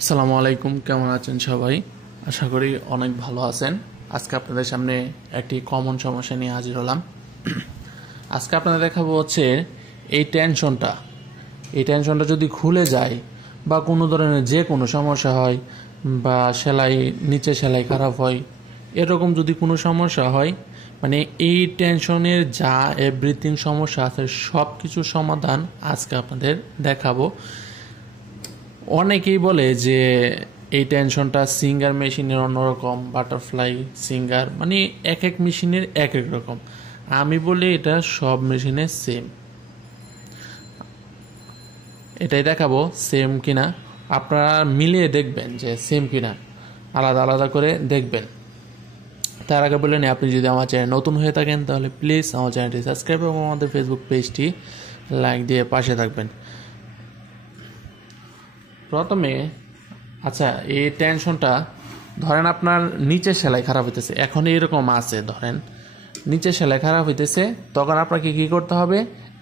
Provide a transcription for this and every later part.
আসসালামু আলাইকুম, কেমন আছেন সবাই? আশা করি অনেক ভালো আছেন। আজকে আপনাদের সামনে একটি কমন সমস্যা নিয়ে হাজির হলাম। আজকে আপনাদের দেখাবো হচ্ছে এই টেনশনটা যদি খুলে যায় বা কোনো ধরনের যে কোনো সমস্যা হয় বা নিচে সেলাই খারাপ হয়, এরকম যদি কোনো সমস্যা হয়, মানে এই টেনশনের যা এভরিথিং সমস্যা আছে সব কিছু সমাধান আজকে আপনাদের দেখাবো। অনেকেই বলে যে এই টেনশনটা সিঙ্গার মেশিনের অন্যরকম, বাটারফ্লাই সিঙ্গার, মানে এক এক মেশিনের এক এক রকম। আমি বলি এটা সব মেশিনের সেম। এটাই দেখাবো সেম কিনা, আপনারা মিলিয়ে দেখবেন যে সেম কিনা, আলাদা আলাদা করে দেখবেন। তার আগে বলে নিই, আপনি যদি আমার চ্যানেল নতুন হয়ে থাকেন তাহলে প্লিজ আমার চ্যানেলটি সাবস্ক্রাইব এবং আমাদের ফেসবুক পেজটি লাইক দিয়ে পাশে থাকবেন। প্রথমে এই টেনশনটা ধরেন আপনার নিচে সেলাই খারাপ হইতেছে, এখন এইরকম আছে, ধরেন নিচে সেলাই খারাপ হইতেছে, তখন আপনাকে কি করতে হবে?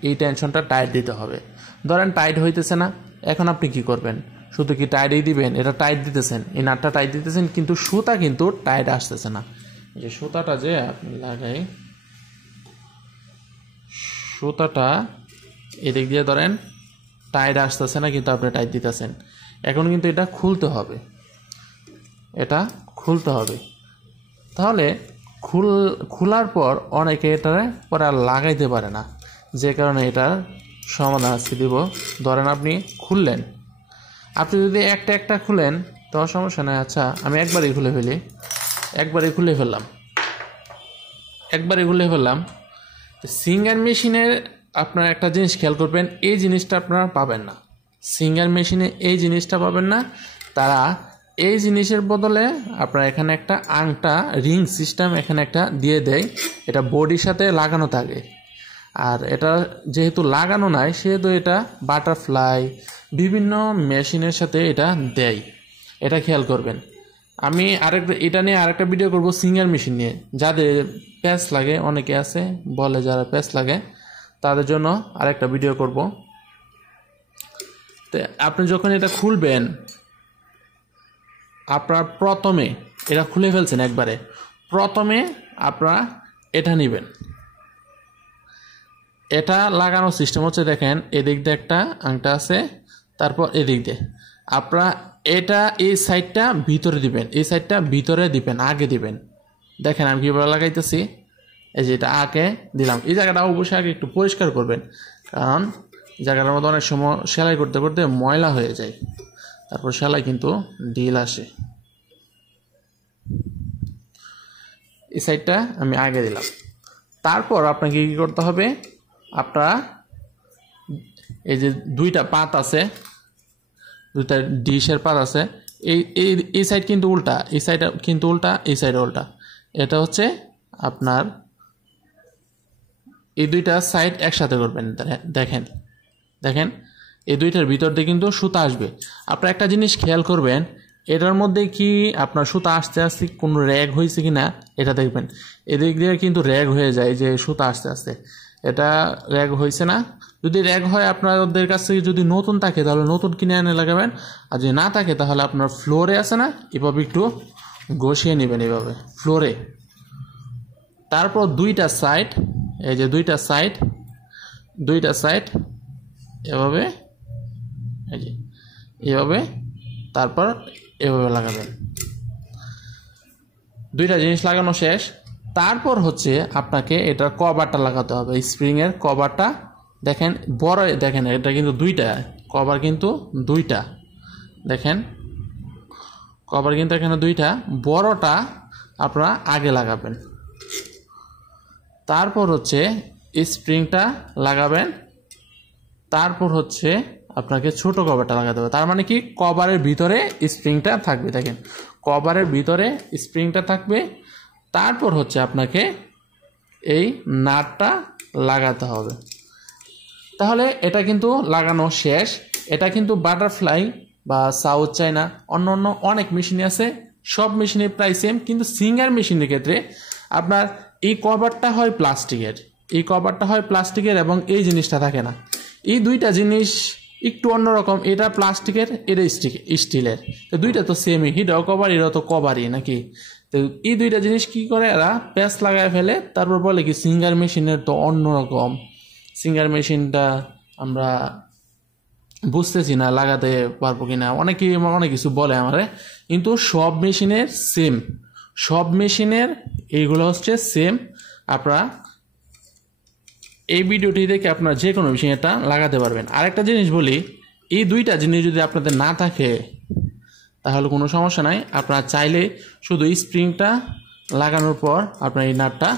এই টেনশনটা টাইট দিতে হবে। ধরেন টাইট হইতেছে না, এখন আপনি কি করবেন? শুধু কি টাইটই দিবেন? এটা টাইট দিতেছেন, এই নাটটা টাইট দিতেছেন, কিন্তু সুতা কিন্তু টাইট আসতেছে না। যে সুতাটা যে আপনি লাগাই, সুতাটা এদিক দিয়ে ধরেন টাইট আসতেছে না, কিন্তু আপনি টাইট দিতেছেন। এখন কিন্তু এটা খুলতে হবে, তাহলে খোলার পর অনেকে এটা পরে আর লাগাইতে পারে না, যে কারণে এটার সমাধান আজকে দিব। ধরেন আপনি খুললেন, আপনি যদি একটা একটা খুলেন তো সমস্যা নেই। আচ্ছা, আমি একবারই খুলে ফেললাম। সিঙ্গার মেশিনের আপনার একটা জিনিস খেয়াল করবেন, এই জিনিসটা আপনারা পাবেন না। সিঙ্গার মেশিনে এই জিনিসটা পাবেন না। তারা এই জিনিসের বদলে আপনার এখানে একটা আংটা রিং সিস্টেম এখানে একটা দিয়ে দেয়, এটা বডির সাথে লাগানো থাকে। আর এটা যেহেতু লাগানো নাই, সেহেতু এটা বাটারফ্লাই বিভিন্ন মেশিনের সাথে এটা দেয়, এটা খেয়াল করবেন। আমি এটা নিয়ে আরেকটা ভিডিও করব সিঙ্গার মেশিন নিয়ে, যাদের প্যাচ লাগে, অনেকে আছে বলে যারা প্যাচ লাগে, তাদের জন্য আরেকটা ভিডিও করব। তো আপনি যখন এটা খুলবেন, আপনার প্রথমে এটা খুলে ফেলছেন একবারে, প্রথমে আপনারা এটা নেবেন। এটা লাগানোর সিস্টেম হচ্ছে, দেখেন এদিক দিয়ে একটা আংটা আছে, তারপর এদিক দিয়ে আপনারা এটা এই সাইডটা ভিতরে দিবেন, এই সাইডটা ভিতরে দিবেন, আগে দিবেন। দেখেন আমি কীভাবে লাগাইতেছি, এই যে এটা আগে দিলাম। এই জায়গাটা অবশ্যই আগে একটু পরিষ্কার করবেন, কারণ জায়গাটার মধ্যে অনেক সময় সেলাই করতে করতে ময়লা হয়ে যায়, তারপর সেলাই কিন্তু ঢিল আসে। এই সাইডটা আমি আগে দিলাম। তারপর আপনাকে কি করতে হবে? আপনারা এই যে দুইটা পাত আছে, দুইটা ডিশের পাত আছে, এই সাইড কিন্তু উল্টা, এই সাইড কিন্তু উল্টা, এই সাইড উল্টা। এটা হচ্ছে আপনার এই দুইটা সাইড একসাথে করবেন। দেখেন এই দুইটার ভিতর দিয়ে কিন্তু সুতা আসবে। আপনার একটা জিনিস খেয়াল করবেন, এটার মধ্যে কি আপনার সুতা আস্তে আস্তে কোনো র্যাগ হয়েছে কি না এটা দেখবেন। এদিক দিয়ে কিন্তু র্যাগ হয়ে যায়, যে সুতা আস্তে আস্তে এটা র্যাগ হয়েছে না। যদি র্যাগ হয়, আপনাদের কাছে যদি নতুন থাকে তাহলে নতুন কিনে এনে লাগাবেন, আর যদি না থাকে তাহলে আপনার ফ্লোরে আছে না, এভাবে একটু ঘষিয়ে নেবেন, এভাবে ফ্লোরে। তারপর দুইটা সাইড, এই যে দুইটা সাইড এভাবে, এই যে এভাবে, তারপর এভাবে লাগাবেন। দুইটা জিনিস লাগানো শেষ। তারপর হচ্ছে আপনাকে এটার কভারটা লাগাতে হবে, স্প্রিংয়ের কভারটা। দেখেন বড়, দেখেন এটা কিন্তু দুইটা কভার, কিন্তু দুইটা, দেখেন কভার কিন্তু এখানে দুইটা। বড়টা আপনারা আগে লাগাবেন, তারপর হচ্ছে স্প্রিংটা লাগাবেন, তারপর হচ্ছে আপনাকে ছোট কভারটা লাগাতে হবে। তার মানে কি, কভারের ভিতরে স্প্রিংটা থাকবে, দেখেন কভারের ভিতরে স্প্রিংটা থাকবে। তারপর হচ্ছে আপনাকে এই নাটটা লাগাতে হবে। তাহলে এটা কিন্তু লাগানো শেষ। এটা কিন্তু বাটারফ্লাই বা সাউথ চায়না অন্য অনেক মেশিন আছে, সব মেশিনের প্রায় সেম, কিন্তু সিঙ্গার মেশিনের ক্ষেত্রে আপনার এই কভারটা হয় প্লাস্টিকের, এবং এই জিনিসটা থাকে না। এই দুইটা জিনিস একটু অন্যরকম, এটা প্লাস্টিকের, এটা স্টিলের, তো দুইটা তো সেমই, এটাও কভার এটাও তো কভারই নাকি। তো এই দুইটা জিনিস কি করে এরা প্যাচ লাগায় ফেলে, তারপর বলে কি সিঙ্গার মেশিনের তো অন্যরকম, সিঙ্গার মেশিনটা আমরা বুঝতেছি না লাগাতে পারবো কিনা, অনেক কিছু বলে আমারে। কিন্তু সব মেশিনের সেম, সব মেশিনের এইগুলো হচ্ছে সেম। আপনারা এই ভিডিওটি দেখে আপনারা যে কোনো মেশিন এটা লাগাতে পারবেন। আরেকটা জিনিস বলি, এই দুইটা জিনিস যদি আপনাদের না থাকে তাহলে কোনো সমস্যা নাই, আপনারা চাইলে শুধু স্প্রিংটা লাগানোর পর আপনার এই নাটটা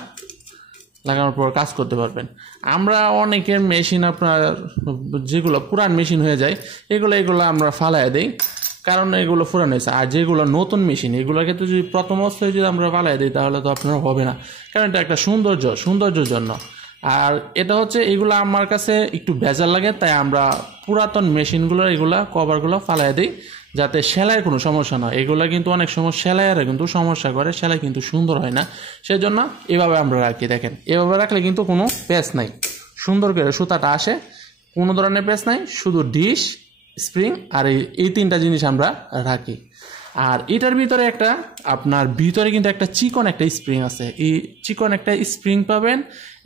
লাগানোর পর কাজ করতে পারবেন। আমরা অনেকের মেশিন আপনার যেগুলো পুরান মেশিন হয়ে যায় এগুলো আমরা ফালাইয়া দিই, কারণ এগুলো পুরান হয়েছে। আর যেগুলো নতুন মেশিন এগুলোর ক্ষেত্রে যদি প্রথম অবস্থায় যদি আমরা ফালাইয়া দিই তাহলে তো আপনার হবে না, কারণ এটা একটা সৌন্দর্যের জন্য। আর এটা হচ্ছে এগুলো আমার কাছে একটু বেজার লাগে, তাই আমরা পুরাতন মেশিনগুলো এগুলা কভারগুলো ফালাইয়া দিই যাতে সেলাইয়ের কোনো সমস্যা না হয়। এগুলো কিন্তু অনেক সময় সেলাইয়েরা কিন্তু সমস্যা করে, সেলাই কিন্তু সুন্দর হয় না, সেজন্য এভাবে আমরা রাখি। দেখেন এভাবে রাখলে কিন্তু কোনো প্যাচ নাই, সুন্দর করে সুতাটা আসে, কোনো ধরনের প্যাচ নাই, শুধু ডিশ, স্প্রিং আর এই তিনটা জিনিস আমরা রাখি। আর এটার ভিতরে একটা আপনার ভিতরে কিন্তু একটা চিকন একটা স্প্রিং আছে, এই চিকন একটা স্প্রিং পাবেন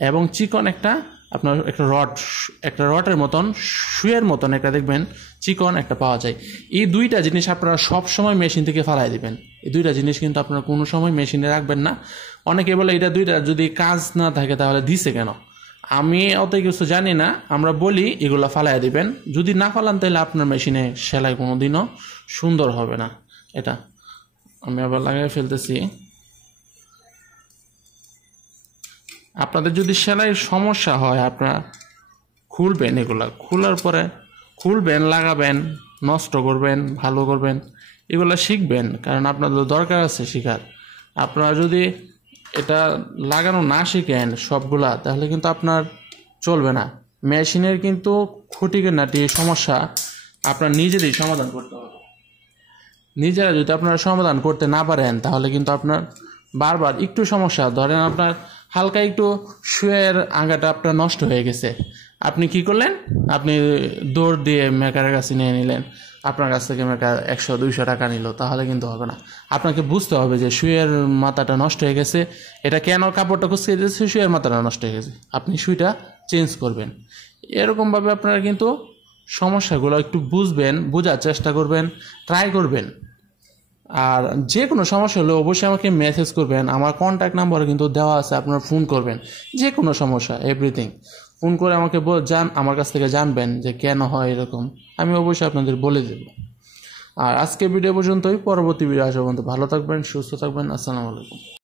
এবং চিকন একটা আপনার একটা রডের মতন সুয়ের মতন একটা দেখবেন চিকন একটা পাওয়া যায়। এই দুইটা জিনিস আপনারা সব সময় মেশিন থেকে ফালাই দিবেন, এই দুইটা জিনিস কিন্তু আপনারা কোনো সময় মেশিনে রাখবেন না। অনেকে বলে এটা দুইটা যদি কাজ না থাকে তাহলে দিছে কেন, আমি অত কিছু জানি না, আমরা বলি এগুলো ফালাই দিবেন, যদি না ফালান তাহলে আপনার মেশিনে সেলাই কোনোদিনও সুন্দর হবে না। এটা আমি আবার লাগাই ফেলতেছি। আপনাদের যদি সেলাইয়ের সমস্যা হয় আপনারা খুলবেন, এগুলা খোলার পরে খুলবেন, লাগাবেন, নষ্ট করবেন, ভালো করবেন, এগুলা শিখবেন, কারণ আপনাদের দরকার আছে শেখার। আপনারা যদি এটা লাগানো না শিখেন সবগুলা তাহলে কিন্তু আপনার চলবে না। মেশিনের কিন্তু খুঁটিনাটি সমস্যা আপনার নিজেরই সমাধান করতে হবে। নিজেরা যদি আপনারা সমাধান করতে না পারেন তাহলে কিন্তু আপনার বারবার একটু সমস্যা, ধরেন আপনার হালকা একটু শুয়ের আগাটা আপনার নষ্ট হয়ে গেছে, আপনি কি করলেন, আপনি দৌড় দিয়ে মেকারের কাছে নিয়ে নিলেন, আপনার কাছ থেকে মেকার 100-200 টাকা নিল, তাহলে কিন্তু হবে না। আপনাকে বুঝতে হবে যে শুয়ের মাথাটা নষ্ট হয়ে গেছে, এটা কেন কাপড়টা কুচকে দিয়েছে, শুয়ের মাথাটা নষ্ট হয়ে গেছে, আপনি সুইটা চেঞ্জ করবেন। এরকমভাবে আপনারা কিন্তু সমস্যাগুলো একটু বুঝবেন, বোঝার চেষ্টা করবেন, ট্রাই করবেন। আর যে কোনো সমস্যা হলে অবশ্যই আমাকে মেসেজ করবেন, আমার কন্ট্যাক্ট নাম্বার কিন্তু দেওয়া আছে, আপনারা ফোন করবেন, যে কোনো সমস্যা এভরিথিং ফোন করে আমাকে আমার কাছ থেকে জানবেন যে কেন হয় এরকম, আমি অবশ্যই আপনাদের বলে দেব। আর আজকে ভিডিও পর্যন্তই, পরবর্তী ভিডিও আসা পর্যন্ত ভালো থাকবেন, সুস্থ থাকবেন, আসসালামু আলাইকুম।